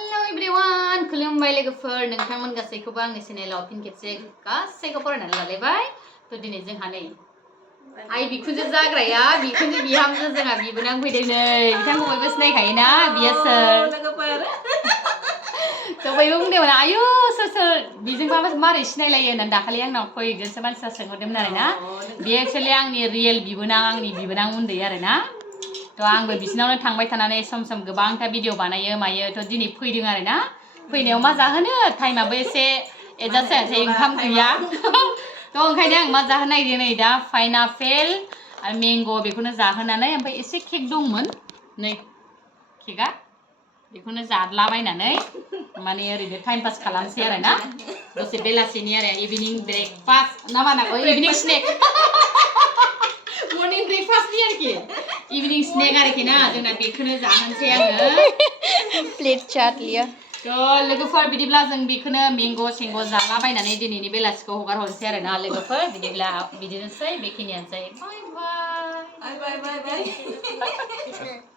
Hello everyone, खुलुमबाय लोगोफोर नोंथांमोन गासैखौबो आंनि चेनेलाव फिन खेबसे गासैखौ बरायनानै लालायबाय। थ' दिनै जोंहा नै आइ बिखुनजो जाग्राया बिखुनजो बिहामजो जोंहा बिबोनां फैदों नै बिथांखौ बयबो सिनायखायोना बियो सोर लोगोफोर। थ' बयबो बुंदोंमोन आयु सोर सोर बिजोंबा मारै सिनायलायो होननानै दाखालि आंनाव फैगोनसो मानसिया सोंहरदोंमोन आरोना। बे एक्चुअली आंनि रियेल बिबोनां आंनि बिबोनां उन्दै आरोना। थ' आंबो बिसिनावनो थांबाय थानानै सम सम गोबांथा भिडिअ बानायो मायो थ' दिनै फैदों आरोना। फैनायाव मा जाहोनो टाइमाबो एसे एडजास्ट जायासै ओंखाम गैया। थ' ओंखायनो आं मा जाहोनो नागिरदों नै दा पाइनापेल आरो मेंग' बेखौनो जाहोनानै ओमफ्राय एसे केक दंमोन नै केकआ बेखौनो जादलाबायनानै माने ओरैनो टाइम पास खालामसै आरोना दसे बेलासिनि आरो इभिनिं ब्रेकफास्ट ना मा होनांगौ इभिनिं स्नेक मर्निं ब्रेकफास्टनि आरोखि इभिनिं स्नेक आरोखि ना जोंना बेखौनो जाहोनोसै आङो प्लेट चाट लिया थ' लोगोफोर बिदिब्ला जों बेखौनो मेंग' सेंग' जालाबायनानै दिनैनि बेलासिखौ हगार हरसै आरोना लोगोफोर बिदिब्ला बिदिनोसै बेखिनियानोसै बाय बाय बाय बाय बाय